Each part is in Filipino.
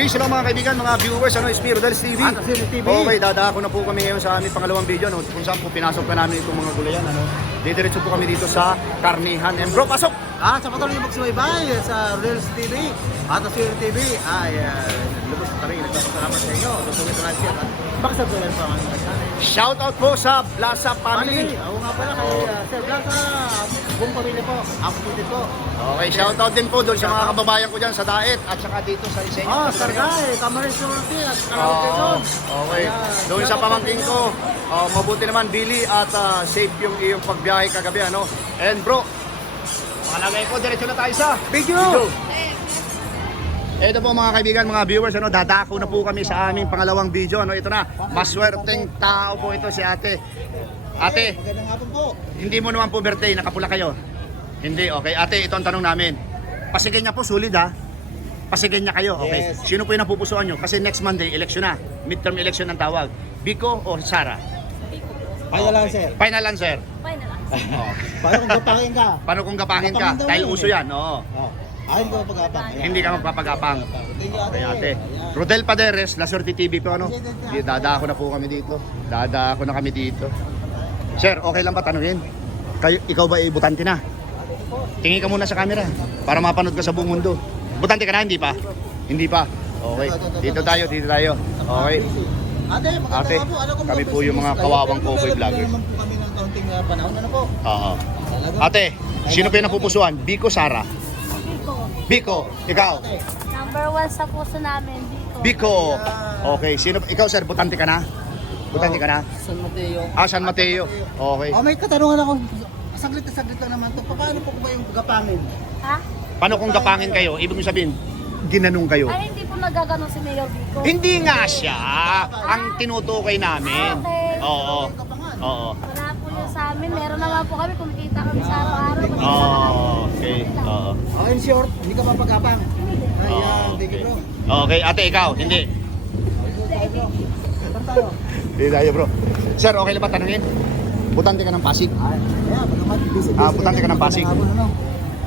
Peace lang mga kaibigan, mga viewers, Spear Rodel's TV. TV. Okay, dadako na po kami ngayon sa aming pangalawang video, kung saan po pinasok na namin itong mga gulayan. Didiretso po kami dito sa karnihan. And bro, pasok! Sa patuloy yung magsubaybay sa Rodel's TV at sa Sir TV ay lubos kami nagpapasalamat sa inyo. Gusto ko natin siya at pakasagdagan pa mga kasama. Shout out po sa Blasa Family. Ako nga pala kay Sir Blanca, buong pamilya po, ako po din po. Okay, shout out din po doon sa mga kababayan ko dyan sa Daet at saka dito sa Isenyo. Sargay, Camarines Norte at Quezon. Okay, doon sa pamangking ko, mabuti naman Billy at safe yung iyong pagbiyahe kagabi. And bro, makalagay ko, diretso na tayo sa Video! Ito po mga kaibigan, mga viewers, dadako na po kami sa aming pangalawang video. Ito na, maswerteng tao po ito si ate. Ate, Magandang hapon po. hindi mo naman po birthday, nakapula kayo? Hindi, okay. Ate, ito ang tanong namin. Pasigin niya po, sulit ha? Pasigin niya kayo, okay? Yes. Sino po yung napupusuan nyo? Kasi next Monday, election na. Midterm election ang tawag. Biko o Sara? Final answer. Final answer. Final answer. Paano kung gapangin ka? Paano kung gapangin ka? Gapangin daw Dahil yun uso yan, oo. Hindi ko pag-apang. Hindi ka magpapagapang. Thank you, Okay, ate. Ayan. Rodel Paderes, La Suerte TV po, Dadako na po kami dito. Dadako na kami dito. Sir, okay lang ba tanungin? Ikaw ba butante na? Tingin ka muna sa camera para mapanood ka sa buong mundo. Butante ka na, hindi pa? Hindi pa. Okay. Dito tayo, dito tayo. Okay. Ate, maganda Ate, nga po. Alam ko kami po yung mga kawawang cowboy vloggers. naman po kami ng kaunting panahon na po. Oo. Talaga. Ate, sino pa yung napupusuan? Biko, Sara? Biko. Biko, ikaw? Number 1 sa puso namin, Biko. Biko. Okay, ikaw sir, butante ka na? Butante ka na? San Mateo. San Mateo. Okay. May katanungan ako. Saglit lang naman to. Paano po ba yung gapangin? Ha? Paano kung gapangin kayo? Ibig mo sabihin, ginanong kayo? Ay, hindi po nagagano si Mayor Biko. Hindi nga siya ang tinutukoy namin. Okay. Oo. Oo. Wala po yun sa amin. Meron naman po kami. Kumikita kami sa araw-araw. Okay. Oo. In short, hindi ka mapagapang. Ayan, thank you bro. Okay, ate ikaw, hindi. Saan tayo? Hindi tayo bro. Sir, okay lang ba tanungin? Butante ka ng Pasig? Ayan, busy. Butante ka ng Pasig?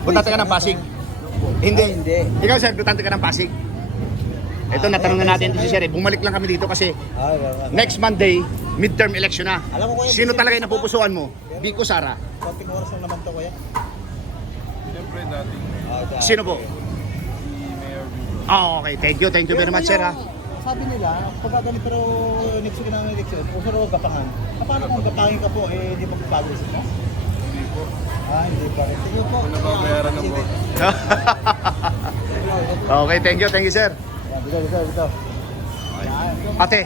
Butante ka ng Pasig? Hindi. Hindi. Ikaw sir, butante ka ng Pasig? Ito, natanong na natin si sir. Bumalik lang kami dito kasi next Monday, midterm election na. Alam mo, kuya, Sino talaga yung napupusuan mo? Biko, Sara? konting oras lang naman to kuya. Siyempre dati, Sino po? Okay. Thank you very much sir ha. Sabi nila, pag ganit pero next week ng election, o pero gapangan. Paano kung gapangin ka po, hindi magbabago sa mo? hindi po. Hindi pa. Thank you po. Nababayaran na po. Okay, thank you sir. Dito. Ate,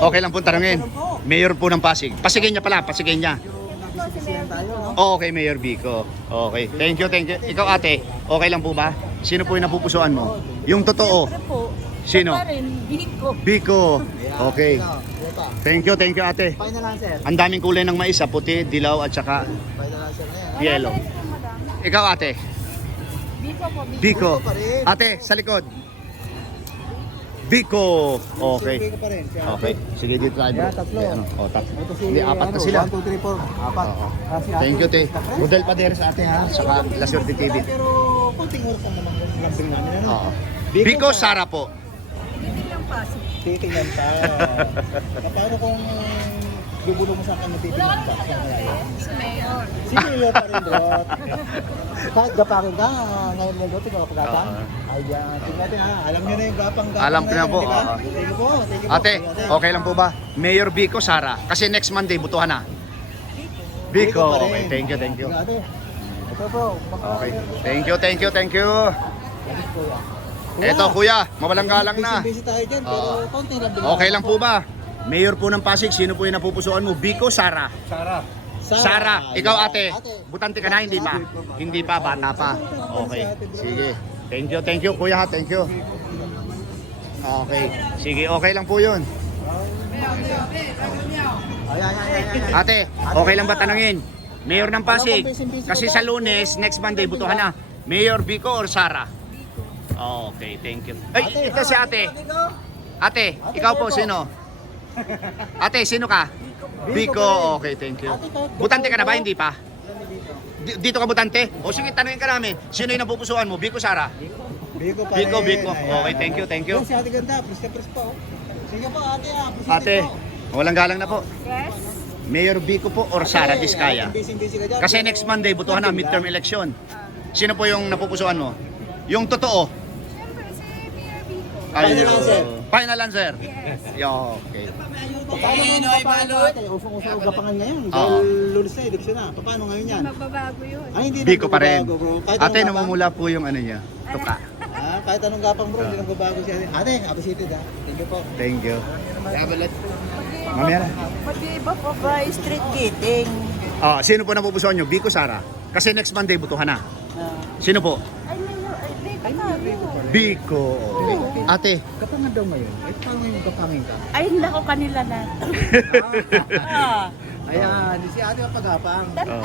okay lang po tanungin. Mayor po ng Pasig. Pasigin niya pala, pasigin niya. Ito si Mayor Biko. Okay, Mayor Biko. Okay, thank you. Ikaw ate, okay lang po ba? Sino po yung napupusuan mo? Yung totoo. Siyempre po. Sino? Ito rin, Biko. Biko. Okay. Thank you ate. Final answer. Ang daming kulay ng mais, puti, dilaw at saka Final answer na yan. Wala yellow. na rin, madam. Ikaw ate, Biko po, Biko. Biko. Biko pa rin. Ate, sa likod. Biko. Okay. Survey ka pa rin. Okay. Sige, dito tayo. Yan, tatlo. Tatlo. Ito si, Hindi, apat na sila. 1, 2, 3, 4. Apat. Oo. Si ate. Thank you, te. Rodel Paderes ate ha, saka La Suerte TV. Pero konting oras lang naman yung lambing namin. Ano? Oo. Biko, Sara po. Titingnan pa. Paano kung bubulong mo sa akin na titingnan pa? Si Mayor. Si Mayor pa rin, bro. Kahit gapangin ka, ngayon mo doon, tingnan pagkatang. Ayan, tingnan natin ha. Alam nyo na yung gapang. Alam ko na po, di ba? oo. Thank you po. Thank you po. Ate, okay lang po ba? Mayor Biko, Sara. Kasi next Monday, butuhan na. Biko. pa rin. Okay, thank you. Sige, ate. Ito po. Okay. Thank you. Eto kuya, mawalang galang na. Busy tayo dyan, pero konting lambing. Okay lang po ba? Mayor po ng Pasig, sino po yung napupusuan mo? Biko, Sara? Sara. Ikaw ate, butante ka na, hindi pa? Hindi pa, bata pa. Okay, sige. Thank you kuya ha, thank you. Okay, sige, okay lang po yun. Ayan. Ate, okay lang ba tanungin? Mayor ng Pasig, kasi sa Lunes, next Monday, butuhan na. Mayor Biko or Sara? Okay, thank you. Ay, ito si ate. Ate, ikaw po, sino? Ate, sino ka? Biko, okay, thank you. Butante ka na ba? Hindi pa? Dito ka butante? O sige, tanungin ka namin. Sino yung napupusuan mo? Biko, Sara? Biko pa Biko, rin. Biko. Ayan. Okay, thank you, thank you. Yan si ate ganda, press na press pa oh. Sige po ate presente Ate, po. walang galang na po. Yes. Mayor Biko po or Sara Ate, Diskaya? busy ka dyan, Kasi pero- next Monday, butuhan na, midterm election. Sino po yung napupusuan mo? Yung totoo? Siyempre, si Mayor Vico. Final answer. Final answer? Yes. Yo, okay. Paano ngayon paano ate? Usong-usong gapangan ngayon. Dahil lunes na, eleksyon na. Paano ngayon yan? Magbabago yun. Ay, hindi Biko pa rin. nagbabago, bro. Kahit Ate, anong gapang. namumula po yung ano niya. Tuka. Kahit anong gapang bro, hindi nagbabago si ate. Ate, appreciated ha. Thank you po. Thank you. Mamaya na. Mag-iiba po ba street gating? Sino po napupusuan nyo? Biko, Sara? Kasi next Monday, butuhan na. Sino po? Ay, Mayor, ay, Vico tayo. Biko. Okay. Ate, Gapangan daw ngayon. Ay, paano ngayon gapangin ka? Ay, nako kanila na. Ah, Ayan, si ate mapagapang. oh.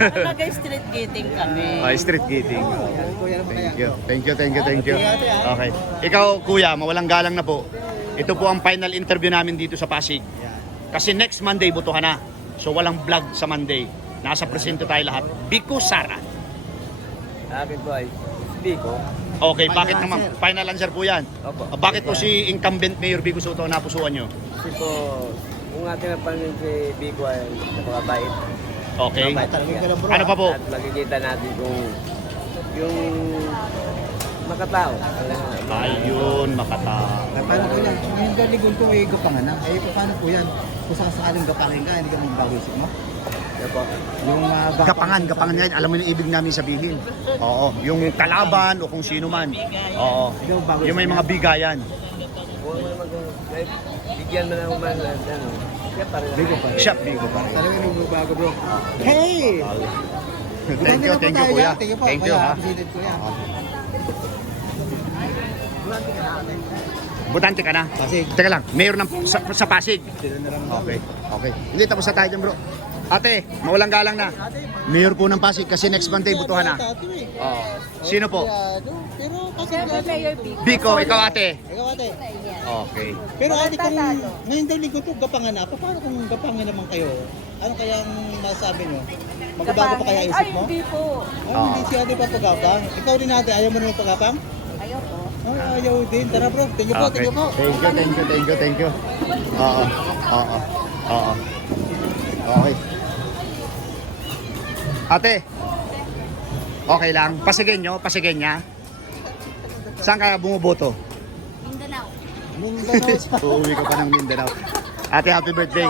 talaga street gating kami. Street gating. Ayan, kuya naman kaya. Thank you. Thank you, thank you, thank you. Ate, ate. Okay. Ikaw, kuya, mawalang galang na po. Ito po ang final interview namin dito sa Pasig. Kasi next Monday, butuhan na. So, walang vlog sa Monday. Nasa presento tayo lahat. Biko, Sara. Akin po ay Biko. Okay, Final bakit naman? answer. Final answer po yan. Opo. Bakit po si incumbent Mayor Biko Soto napusuan nyo? Kasi po, kung ating napanin si Biko ay napakabait. Okay. Ay, talagang ka lang bro. Ano pa po? At makikita natin kung yung makatao. Ayun, makata. Paano po yan? Ngayon galigon ko may gapangan na. Eh, paano po yan? Kung sakaling gapangin ka, hindi ka magbago isip mo? Yan po. Yung Gapangan ngayon. Alam mo yung ibig namin sabihin. Oo. Yung kalaban o kung sino man. Oo. Ikaw bago Yung may mga bigayan. Kung bigyan mo na naman yan. Yan pa rin. Biko pa rin. Siya, Biko pa rin. Talagang nagbabago bro. Hey! Thank you, kuya. Thank you po. Thank you, ha. Appreciated ko yan. Butante ka na. Pasig. Teka lang, mayor ng sa Pasig. Sila na lang. Okay. Okay. Hindi, tapos na tayo dyan, bro. Ate, mawalang galang na. Mayor po ng Pasig kasi next Monday butuhan na. Oo. Sino po? Pero kasi Siyempre, Mayor Vico. Biko, ikaw ate. Ikaw ate. Okay. Pero ate kung ngayon daw linggo to gapangan na, paano kung gapangan naman kayo? Ano kayang masasabi nyo? Magbabago pa kaya isip Ay, mo? hindi po. Hindi si ate papagapang. Ikaw din ate, ayaw mo naman pagapang? Ayaw po. Ayaw din. Tara bro, thank you po, Okay. thank you po. Thank you. Oo. Oo. Okay. Ate. Okay lang. Pasigin niya. Saan ka bumuboto? Mindanao. Mindanao. Uuwi ka pa ng Mindanao. Ate, happy birthday.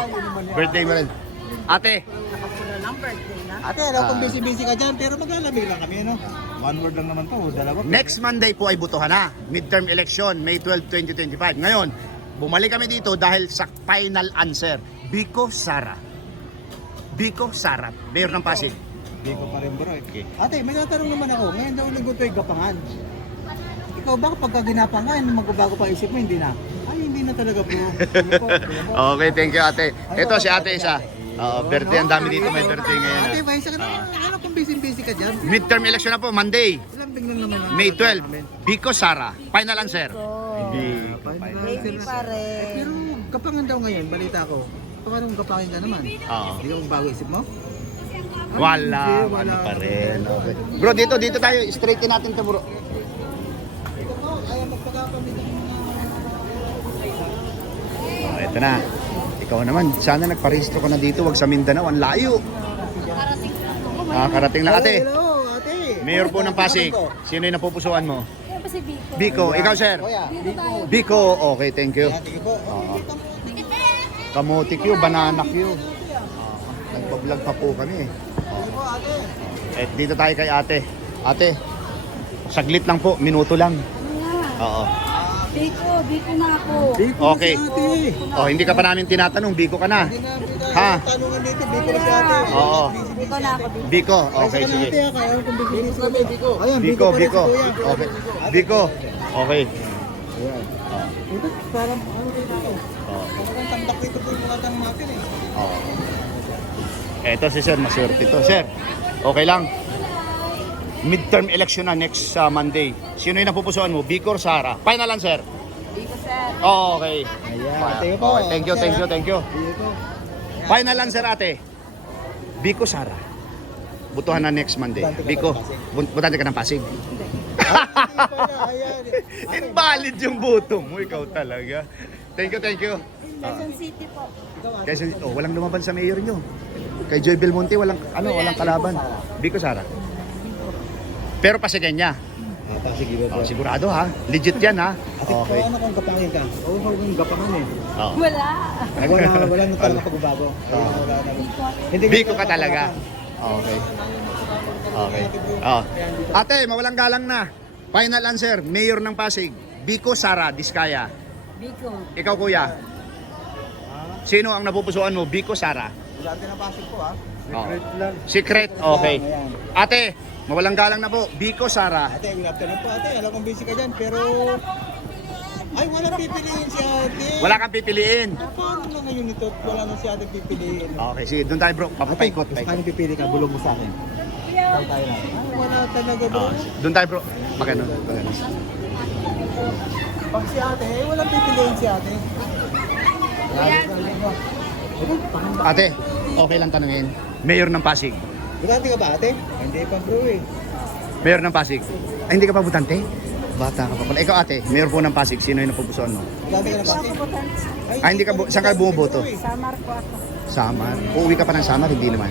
Birthday mo rin. Ate, Ate, alam kong busy-busy ka dyan, pero maglalamig lang kami, no? One word lang naman to, dalawa. next Monday po ay butuhan na. Midterm election, May 12, 2025. Ngayon, bumalik kami dito dahil sa final answer. Biko, Sara. Biko, Sara. Mayor ng Pasig. Hindi ko pa rin bro. Okay. Ate, may tatanong naman ako. Ngayon daw linggo to ay gapangan. Ikaw ba kapag ginapang ka, magbabago pa isip mo, hindi na? Ay, hindi na talaga bro. Sige po, sige po. Okay, thank you ate. Ito si ate isa. Birthday, ang dami dito may birthday ngayon. Ate, may isa ka na. Alam kong busy-busy ka dyan. Midterm election na po, Monday. Ilang tingnan naman na. May 12. Biko, Sara. Final answer. Biko. Baby pa rin. Pero gapangan daw ngayon, balita ko. Paano kung gapangin ka naman? Oo. Hindi ka magbago isip mo? Wala, ano pa rin. Okay. Bro, dito tayo. Straighten natin to bro. Ito po, ayaw magpagapang dito. Ito na. Ikaw naman, sana nagparehistro ka na dito. Wag sa Mindanao, ang layo. Karating lang ate. Hello, ate. Mayor po ng Pasig. Sino yung napupusuan mo? Kaya ba si Vico? Biko, ikaw sir. Kuya, Biko, okay, thank you. ate ko po. Kamote Q, banana Q. Nagpa-vlog pa po kami eh. Dito tayo kay ate. Ate, saglit lang po, minuto lang. Oo. Vico na ako. Okay. Oh, hindi ka pa namin tinatanong, Biko ka na. Ha? Tanungan dito, Biko na si ate. Oo. Vico na ako. Biko, okay, sige. Kaya kung bibigyan sa kami, Biko. Ayan, Biko, pala si Biko. Kuya. Okay. Biko, okay. Ito, parang ano dito? Parang tambak dito po yung mga tanong natin eh. Oh. Eto si sir, maswerte to. Sir, okay lang. Midterm election na next Monday. Sino yung napupusuan mo? Biko or Sara? Final answer. Vico, sir. Oh, okay. Ayan, Okay, thank you. Biko. Final answer ate. Biko, Sara. Butuhan na next Monday. Butante ka Biko, pa ng Pasig. butante ka ng Pasig. Ayan. Invalid yung boto mo, ikaw talaga. Thank you, thank you. Quezon City po. Kasi walang lumaban sa mayor nyo. Kay Joy Belmonte walang kalaban. Biko Sara. Pero pasigan niya. Sige ba? Oh, sigurado ha. Legit yan ha. Okay. Okay. Ano kung kapangin ka? Oo, kung gapangan eh. Oh. Wala. Wala na talaga pagbabago. Hindi Biko ka talaga. Okay. Okay. Oh. Ate, mawalang galang na. Final answer, Mayor ng Pasig. Biko Sara Diskaya. Biko. Ikaw kuya. Sino ang napupusuan mo? Biko Sara. Dati na Pasig po ha. Secret lang. Secret, okay. Ayan. Ate, mawalang galang na po. Biko Sara. Ate, good afternoon po ate. Alam kong busy ka dyan, pero... Ay, wala pipiliin si ate. Wala kang pipiliin. Paano na ngayon ito? Wala na si ate pipiliin. Okay, sige. Doon tayo bro. Papapaikot. Ate, paano pipili ka? Bulong mo sa akin. Tayo tayo na. Wala talaga bro. Doon tayo bro. Magano. Magano. Pag si ate, wala pipiliin si ate. Ate, okay lang tanungin. Mayor ng Pasig. Butante ka ba ate? Hindi pa bro eh. Mayor ng Pasig. Ay, hindi ka pa butante? Bata ka pa pala. Ikaw ate, mayor po ng Pasig. Sino yung napupusuan mo? Butante ka na Pasig? Ay, hindi ka saan ka bumuboto? Samar po ako. Samar. Uuwi ka pa ng Samar? Hindi naman.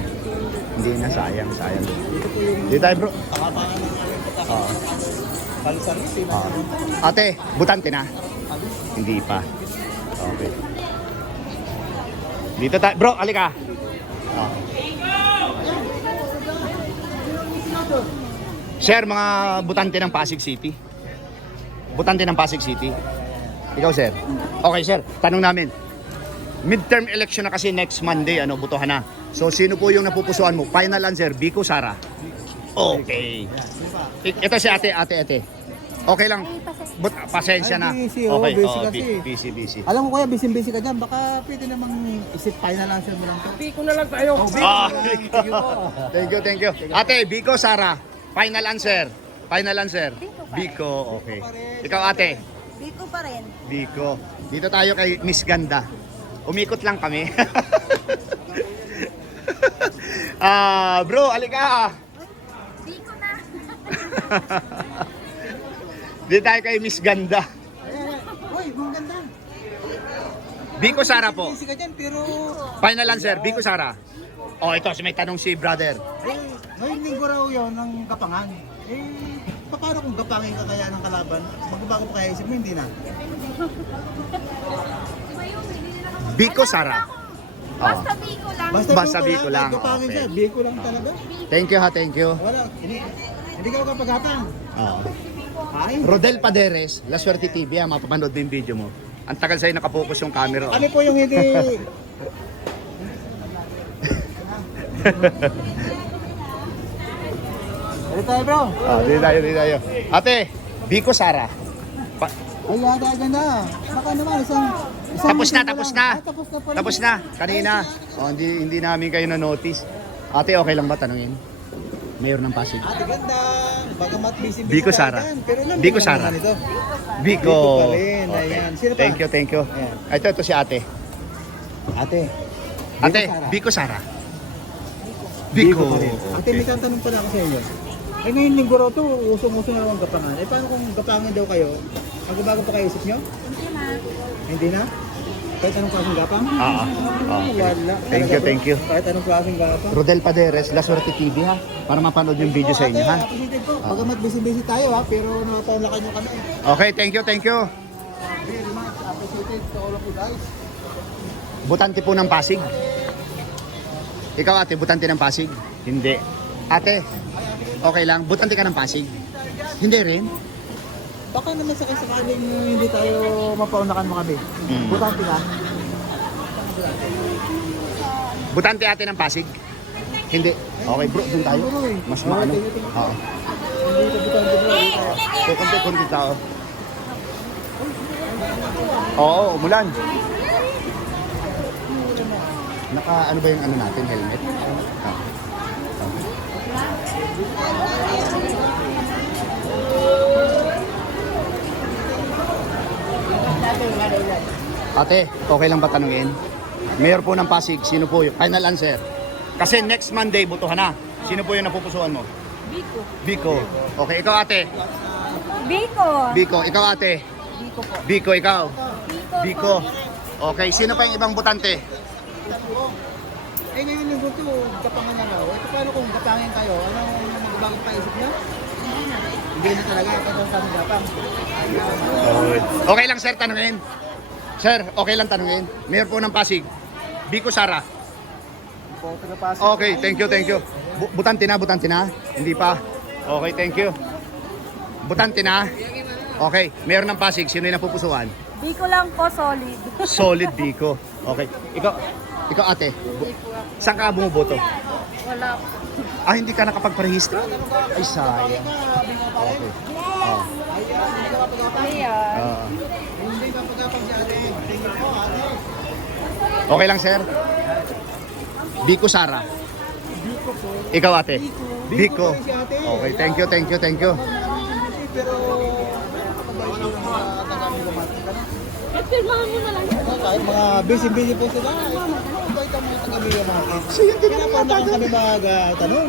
Hindi na, sayang. Dito tayo bro. Oo. Palusaris eh. Ate, butante na? Hindi pa. Okay. Dito tayo. Bro, alika. Sir, mga butante ng Pasig City. Butante ng Pasig City. Ikaw, sir. Okay, sir. Tanong namin. Midterm election na kasi next Monday, butohan na. So, sino po yung napupusuan mo? Final answer, Biko Sara. Okay. Ito si ate. Okay lang. Pasensya na. Ay, busy, oh, Okay, busy kasi. busy. Alam mo kuya, busy ka dyan. Baka pwede namang isip final answer mo lang to. Biko na lang tayo. Ah, thank you. Ate, Biko Sara. Final answer. Biko, okay. Ikaw ate, Biko pa rin. Biko. Dito tayo kay Miss Ganda. Umikot lang kami. Bro, alika. Biko na. Dito tayo kay Miss Ganda. Uy, mga ganda. Biko Sara po. Busy ka dyan, pero... Final answer, Biko Sara. Oh, ito, may tanong si brother. Ngayon linggo raw yun ng Gapangan. Paano kung gapangin ka kaya ng kalaban? Magbabago pa kaya isip mo, hindi na. Biko Sara. Basta Biko lang. Basta Biko lang, Gapangin okay. siya, Biko lang talaga. Thank you. Wala, hindi ka kapagapang. Oo. Ay, Rodel Paderes, La Suerte TV, mapapanood din video mo. Ang tagal sa'yo nakapokus yung camera. ano po yung hindi... Dito tayo bro. Dito tayo. Ate, Biko Sara. Ay, yata ganda. Baka naman, isang Tapos na. tapos na pala. Tapos na. Kanina. Hindi namin kayo na-notice. Ate, okay lang ba tanungin? Mayor ng Pasig. Ate ganda. Bagamat busy Biko ka Sara. dyan, pero alam mo Biko naman Sara. ito. Biko. Biko pa rin, ayan. Sino pa? Thank you. Ayan. Ito si ate. Ate. Ate, Sara. Biko Sara. Biko pa rin. Okay. Ate, may tatanong pala ako sa inyo. Eh ngayon linggo raw to, usong-uso na ang gapangan. Eh paano kung gapangin daw kayo? Magbabago pa kayo isip nyo? Hindi na. Hindi na? Kahit anong klaseng gapang? Okay. Wala. Thank you. Kahit anong klaseng gapang? Rodel Paderes, La Suerte TV ha. Para mapanood yung video sa inyo ha. Ate, appreciated po. Bagamat busy-busy tayo ha, pero napaunlakan nyo kami. Okay, thank you. Very much appreciated to all of you guys. Butante po ng Pasig. Ikaw ate, butante ng Pasig? Hindi. Ate, okay lang. Butante ka ng Pasig? Hindi rin. Baka naman sa sakaling hindi tayo mapaunakan mo kami. Butante ka? Butante ate ng Pasig? Hindi. Okay bro, doon tayo. Mas maano. Oo. Hindi ito butante bro. Kunti tao. Oo, umulan. Ano ba yung natin, helmet? Ate, okay lang ba tanungin? Mayor po ng Pasig, sino po yung final answer? Kasi next Monday, butuhan na. Sino po yung napupusuan mo? Biko. Biko. Okay, ikaw ate. Biko. Biko, ikaw ate. Biko po. Biko, ikaw. Biko. Biko. Okay, sino pa yung ibang butante? Eh ngayon yung gusto, gapangan na raw. Ito paano kung gapangin kayo? Ano yung magbagong paisip niyo? Hindi na talaga. Ito ang sabi gapang. Okay lang sir, tanungin. Sir, okay lang tanungin. Mayor po ng Pasig. Biko Sara. Okay, thank you, thank you. Butante na, butante na? Hindi pa? Okay, thank you. Butante na? Okay, Mayor ng Pasig, sino yung napupusuan? Biko lang po, solid. Solid Biko. Okay. Ikaw ate, saan ka bumuboto? Wala po. Ah, hindi ka nakapagparehistro? Ay, sayang. Okay. Oh. Ayan. Hindi ka pagkapang si ate. Thank you po ate. Okay lang, sir? Biko Sara. Biko po. Ikaw ate? Biko. pa rin si ate. Okay, thank you, thank you, thank you. Pero kapag yung mga tagaming gumati ka na. Pirmahan mo na lang. Kahit mga busy po sila. Kahit ang mga tagaming gumati. So, yun din ang Pinapauna kami mag-tanong.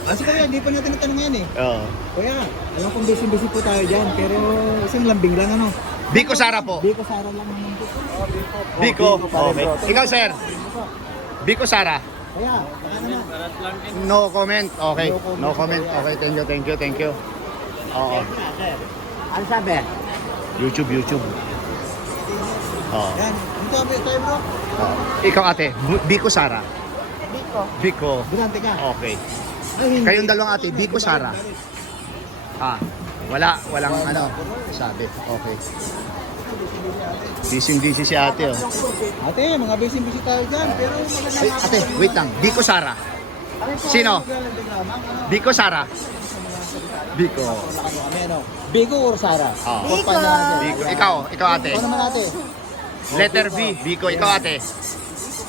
Kasi kuya, hindi pa natin natanong yan eh. Oh. Kuya, alam kong busy po tayo dyan. Pero isang lambing lang ano. Biko Sara po. Biko Sara lang naman po. Biko. pa rin, Okay. bro. Ikaw, sir? Biko Sara. Kaya, baka naman. No comment. Okay. No comment. Okay, thank you, thank you, thank you. Oo. Ano sabi? YouTube. Oo. Yan. Ano sabi tayo bro? Oo. Ikaw ate, Biko Sara. Biko. Biko. Durante ka. Okay. Ay, hindi. Kayong dalawang ate, Biko Sara. Ah, walang ano, sabi. Okay. Busy si ate oh. Ate, mga busy tayo dyan. Pero maganda Ay, ate, wait lang. Biko Sara. Sino? Biko Sara. Biko. Bigo or Sara? Ah. Biko. Biko. Ikaw ate. Ano naman ate? Letter B, Biko. Ikaw ate.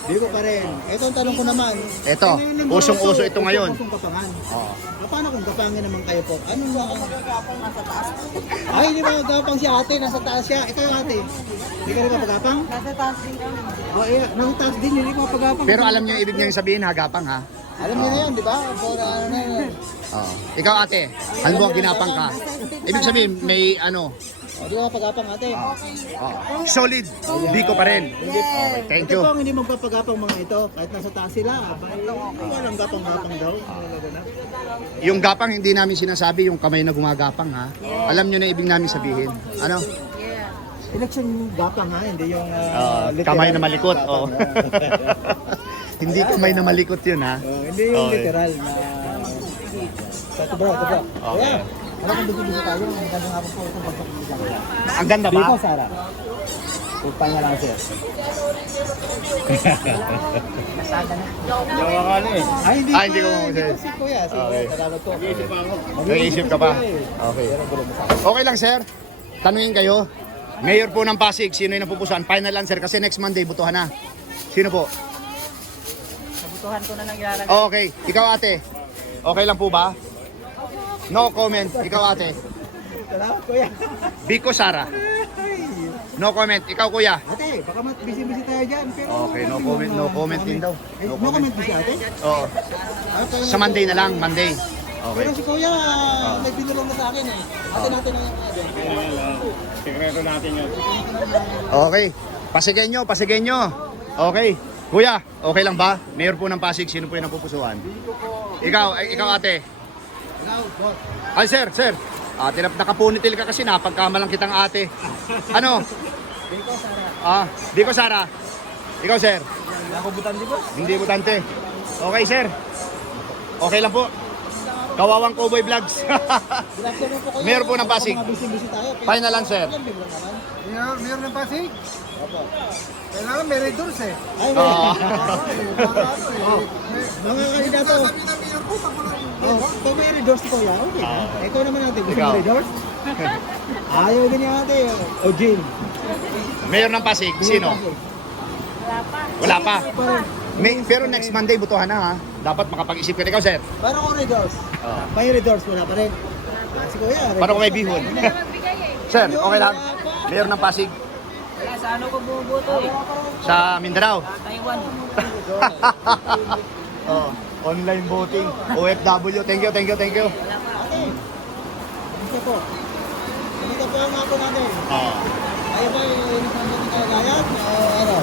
Bigo pa rin. Ito ang tanong ko naman. Ito, usong-uso ito ngayon. Usong kapangan. Oo. Paano kung kapangin naman kayo po? Ano ba? Ay, hindi ba gapang si ate? Nasa taas siya. Ikaw yung ate. Hindi ka rin mapagapang? Nasa taas din kami. Oh, nasa taas din. Hindi ka mapagapang. Pero alam niyo yung ibig niyang sabihin, hagapang ha? Alam niyo na yan, di ba? Para ano na yan. Oo. Ikaw ate, ano mo ginapang ka? Ibig sabihin, may ano, Hindi ka mapagapang ate. solid, Biko pa rin. Okay, thank Ito you. po ang hindi magpapagapang mga ito. Kahit nasa taas sila. Walang gapang-gapang daw. Yung gapang hindi namin sinasabi, yung kamay na gumagapang ha? Alam niyo na ibig namin sabihin. Ano? Election gapang ha, hindi yung literal Kamay na malikot. gapang, Oo. ha? Hindi kamay na malikot yun ha? Hindi yung Okay. literal na... Ito bro. Okay. Kaya, alam kong busy tayo. Maganda nga po itong pagpapagpapag. Ang ganda ba? Biko, Sara. Upang nga lang sir. Yawa ka na eh. Ay, hindi Ah, hindi ko Hindi sir. ko si Kuya. Si Okay. Kuya, Tagalog ko. Nag-iisip ka pa? Okay. Okay lang sir. Tanungin kayo. Mayor po ng Pasig, sino yung napupusuan? Final answer kasi next Monday butuhan na. Sino po? Nabutuhan ko na nang ilalagay. Okay, ikaw ate. Okay lang po ba? No comment. Ikaw ate. Salamat Kuya. Biko Sara. No comment. Ikaw kuya. Ate, baka busy tayo dyan. Pero Okay, no comment. No comment din daw. No comment busy ate? Oo. Sa Monday na lang, Monday. Okay. Pero si Kuya, may binulong na sa akin eh. Ate natin na yung Sikreto natin yun. Okay. Pasigyan nyo. Okay. Kuya, okay lang ba? Mayor po ng Pasig, sino po yung napupusuan? Ikaw ate. Ay sir. Ate, nakapunitil ka kasi napagkamalang kitang ate. Ano? Biko Sara. Ikaw sir. Ako butante ko. Hindi butante. Okay sir. Okay lang po. Kawawang Cowboy Vlogs. Mayor po ng Pasig. Mga busy tayo. Final answer. Mayor ng Pasig? Opo. Kailangan may red doors eh. Ay, Oo. Mga kandidato. Kung may red doors ko yan, okay. Ikaw naman natin. Gusto Ikaw. mo red doors? Ayaw din yung ate. O Jim. Mayor ng Pasig, sino? Wala pa. Pero next Monday butuhan na ha. Dapat makapag-isip ka. Ikaw sir. Paano kung red doors? May red doors, wala pa rin. Si Kuya, red Paano kung may doors. bihon? Sir, okay lang. Mayor ng Pasig. Wala, sa ano ko bumubuto eh? Sa Mindanao. Taiwan. Online voting. OFW. Thank you. Ito po. Dito po ang ako natin. Oo. Ayaw ba yung nagpapalagay ng kalayan? Ano?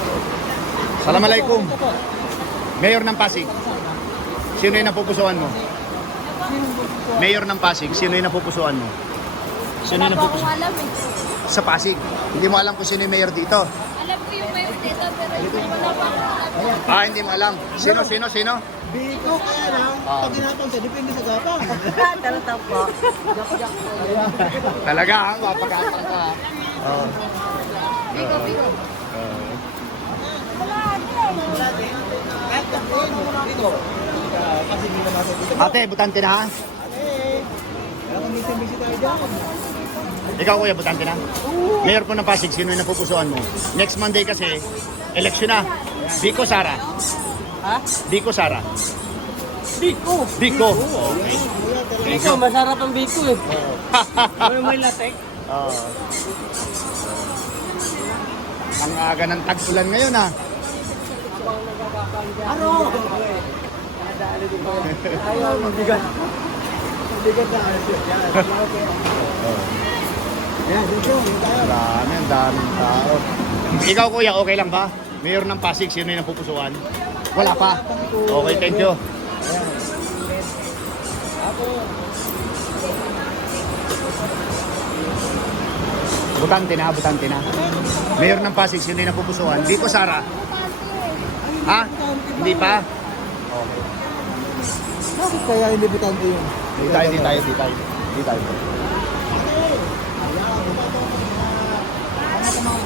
Assalamualaikum. Ito po. Mayor ng Pasig. Sino yung napupusuan mo? Mayor ng Pasig, sino yung napupusuan mo? Sino Wala yung po akong napupusuan? alam eh. Sa Pasig. Hindi mo alam kung sino yung mayor dito. Alam ko yung mayor dito, pero wala po akong alam. Ah, hindi mo alam. Sino? Biko kaya lang, pag ginapang siya, depende sa gapang. Talaga po. Talaga, ha? Mapagkakang ka. Oo. Biko, biko. Dito. Kasi hindi naman dito. Ate, butante na ha? Kaya kung busy tayo dyan. Ikaw kuya, butante na? Mayor po ng Pasig, sino yung napupusuan mo? Next Monday kasi, election na. Biko, Sara. Ha? Biko, Sara. Biko. Biko. Okay. Thank Biko, you. masarap ang biko eh. May latek. Oo. Ang aga ng tag-ulan ngayon ha. Ano? Ayaw, mabigat. Mabigat na. Ayan, dito. Tayo. Dami, ang daming tao. Ikaw kuya, okay lang ba? Mayor ng Pasig, sino yung napupusuan? Wala pa? Okay, thank you. Butante na. Mayor ng Pasig, sino yung napupusuan? Biko, Sara. Ha? Hindi pa? Bakit kaya hindi butante yun? Di tayo.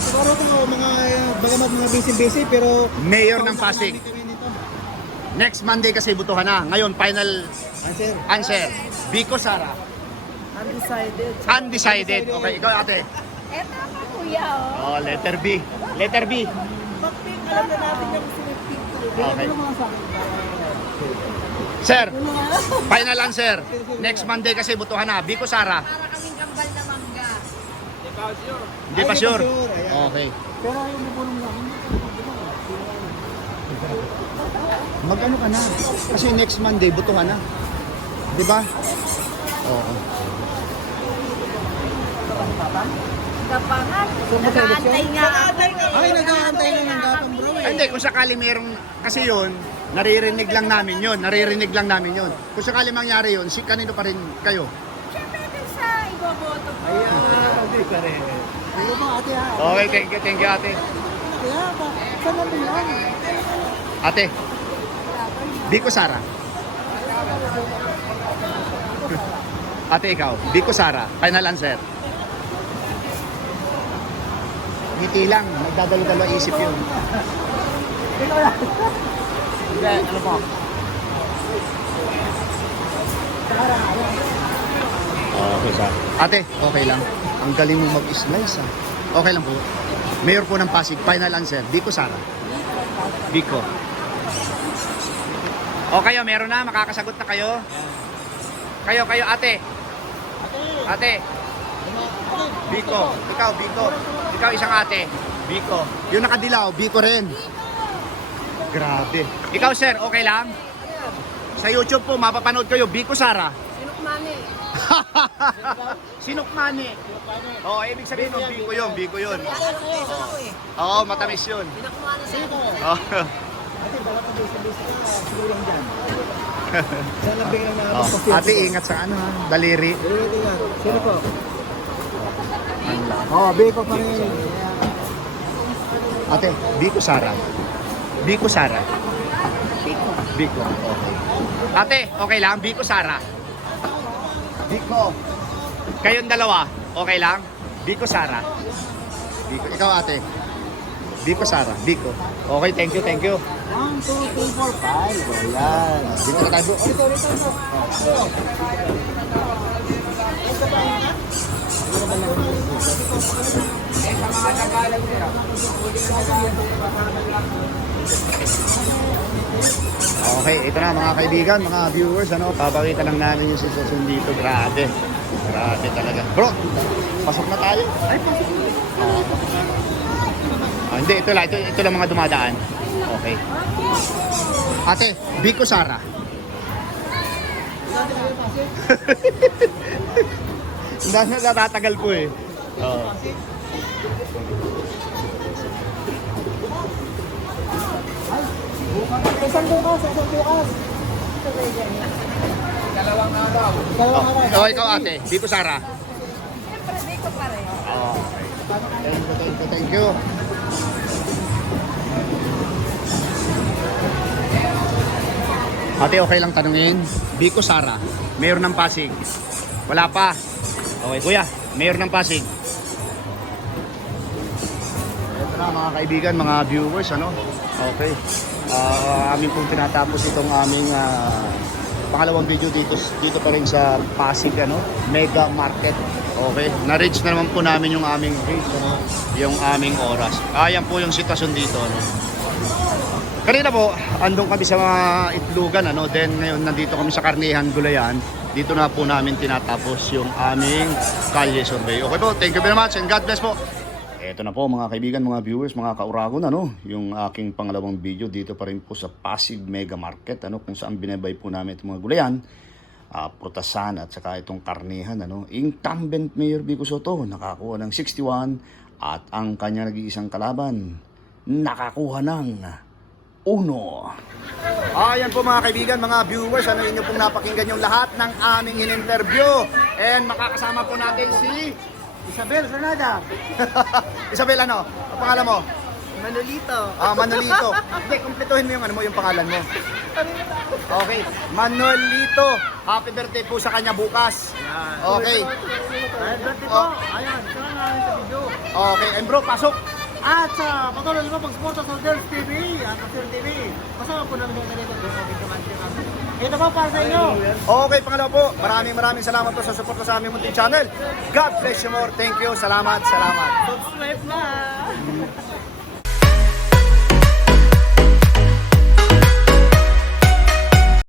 Siguro ito mga, bagamat mga busy pero... Mayor ng Pasig. Next Monday kasi butuhan na. Ngayon, final Answer. answer. Biko, Sara. Undecided. Undecided. Okay, ikaw ate. Eto ako kuya oh. Oh, letter B. Letter B. Pag-pink, alam na natin yung sinipik. Okay. Sir, final answer. Next Monday kasi butuhan na. Biko, Sara. Para kaming kambal na mangga. Hindi pa sure. Ayan. Okay. Pero ayaw mo po nung namin. Mag-ano ka na? Kasi next Monday butuhan na. Di ba? Oo. Gapangan. Nag-aantay nga ako. Ay, nag-aantay na ng gapang bro Ay, hindi, kung sakali mayroong, kasi yun, naririnig lang namin yun. Kung sakali mangyari yun, kanino pa rin kayo? Siyempre dun sa iboboto ko. Hindi ka rin. Hindi ba ate ha? Okay, thank you ate. Kaya ba? Saan natin lang? Ate, Biko, Sara. Ate, ikaw, Biko, Sara. Final answer. Ngiti lang, nagdadalo-dalo isip yun. Hindi, ano po? Okay, Sara. Ate, okay lang. Ang galing mo mag-slice, ha? Okay lang po. Mayor po ng Pasig, final answer. Biko, Sara. Biko. O kayo, meron na, makakasagot na kayo. Kayo, ate. Ate. Biko. Ikaw, Biko. Ikaw, isang ate. Biko. Yung nakadilaw, Biko rin. Grabe. Ikaw, sir, okay lang? Sa YouTube po, mapapanood kayo, Biko, Sara. Sinukmani. Sinukmani. Oo, ibig sabihin ng Biko yun. Oo, matamis yun. Sinukmani siya. Oo. Ate, baka pag-busy ka, siguro lang dyan. Saan lang bigyan na Oh, ate, ingat sa ano ha, daliri. Sino po? Oh, Biko pa rin. Ate, Biko, Sara. Biko, Sara. Biko, okay. Ate, okay lang? Biko, Sara. Biko. Kayong dalawa, okay lang? Biko, Sara. Biko. Ikaw, ate. Biko, Sara. Biko. Okay, thank you. 1, 2, 3, 4, 5. Ayan. Dito na tayo. Okay, ito na mga kaibigan, mga viewers, papakita lang namin yung sitwasyon dito. Grabe talaga. Bro, pasok na tayo. Ay, pasok na. Hindi, ito lang mga dumadaan. Okay. Ate, Biko, Sara. Dahil natatagal po eh. Oo. Isang bukas. Dalawang araw. Oh, ikaw ate, Biko Sara. Siyempre, dito pa rin. Oh. Thank you. Ate, okay lang tanungin. Biko Sara, mayor ng Pasig. Wala pa. Okay, kuya, mayor ng Pasig. Ito na mga kaibigan, mga viewers, ano? Okay. Amin pong tinatapos itong aming pangalawang video dito pa rin sa Pasig, ano? Mega Market. Okay. Na-reach na naman po namin yung aming reach, ano? Yung aming oras. Yan po yung sitwasyon dito, ano? Kanina po, andong kami sa mga itlugan, ano? Then ngayon nandito kami sa Karnihan, Gulayan. Dito na po namin tinatapos yung aming kalye survey. Okay po, thank you very much and God bless po. Ito na po mga kaibigan, mga viewers, mga kauragon, ano? Yung aking pangalawang video dito pa rin po sa Pasig Mega Market, ano? Kung saan binabay po namin itong mga gulayan, prutasan at saka itong karnihan, ano? Incumbent Mayor Vico Soto nakakuha ng 61 at ang kanya nag-iisang kalaban nakakuha ng 1. Ayan po mga kaibigan, mga viewers, ano inyo pong napakinggan yung lahat ng aming in-interview. And makakasama po natin si Isabel Granada. Isabel, ano? Ang pangalan mo? Manolito. Manolito. Hindi, kumpletuhin mo yung, ano mo, yung pangalan mo. Okay. Manolito. Happy birthday po sa kanya bukas. Okay. Birthday po. Ayan, saka namin sa video. Okay. And bro, pasok. At sa patuloy naman pag-suporta sa Girls TV at sa Girls TV. Kasama po namin yung ganito. Ito po para sa inyo. Okay, pangalawa po. Maraming salamat po sa suporta sa aming munting channel. God bless you more. Thank you. Salamat. Subscribe na.